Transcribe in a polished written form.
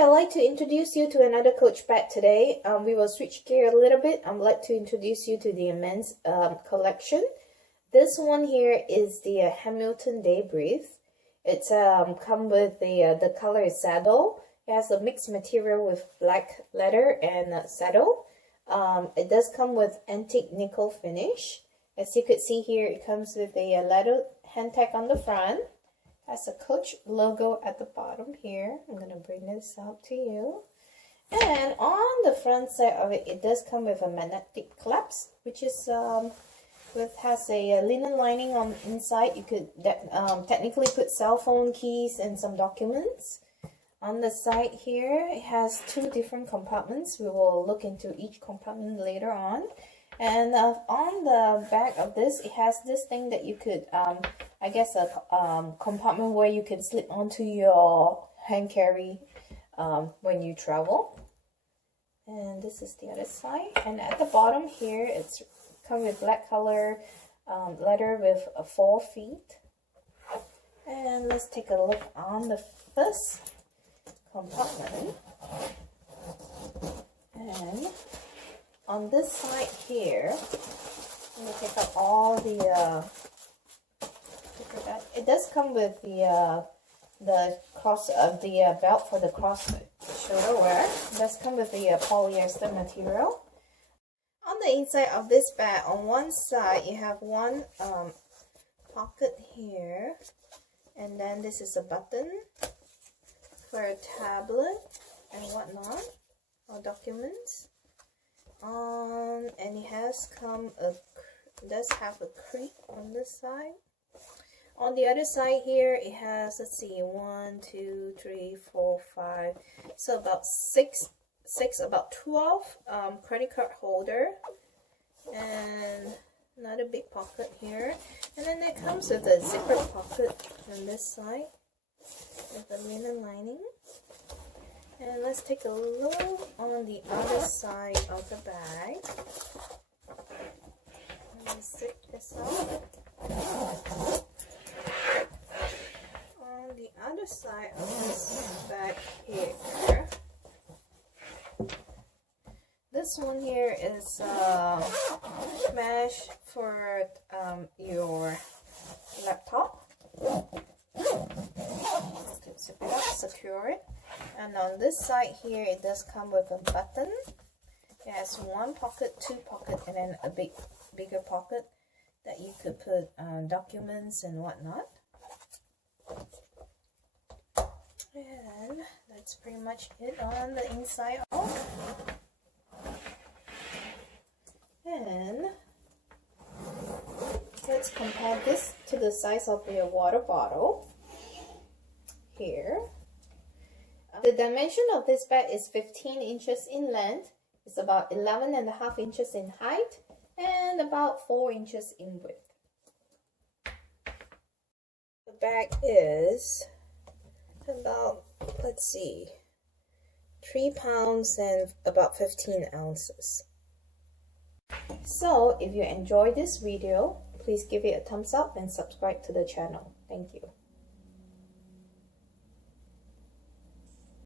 I'd like to introduce you to another Coach bag today. We will switch gear a little bit. I'd like to introduce you to the Immense collection. This one here is the Hamilton Daybreeze. It's come with the color is saddle. It has a mixed material with black leather and saddle. It does come with antique nickel finish. As you could see here, it comes with a leather hand tag on the front. Has a Coach logo at the bottom here. I'm going to bring this out to you. And on the front side of it, it does come with a magnetic clasp, which is has a linen lining on the inside. You could technically put cell phone keys and some documents. On the side here, it has two different compartments. We will look into each compartment later on. And on the back of this, it has this thing that you could, I guess, a compartment where you can slip onto your hand carry when you travel. And this is the other side. And at the bottom here, it's come with black color leather with 4 feet. And let's take a look on the first compartment. And on this side here, I'm going to take out all the it does come with the cross of the belt for the cross shoulder wear. It does come with the polyester material. On the inside of this bag, on one side you have one pocket here, and then this is a button for a tablet and whatnot, or documents. And it does have a creep on this side. On the other side here, it has, let's see, 1, 2, 3, 4, 5. So about about 12 credit card holder, and another big pocket here. And then it comes with a zipper pocket on this side with the linen lining. And let's take a look on the other side of the bag. Let me zip this out. On the other side of this bag here, this one here is mesh for your laptop. Zip it up, secure it. And on this side here, it does come with a button. It has 1 pocket, 2 pocket, and then a bigger pocket that you could put documents and whatnot. And that's pretty much it on the inside. And let's compare this to the size of your water bottle here. The dimension of this bag is 15 inches in length. It's about 11.5 inches in height and about 4 inches in width. The bag is about, let's see, 3 pounds and about 15 ounces. So if you enjoyed this video, please give it a thumbs up and subscribe to the channel. Thank you.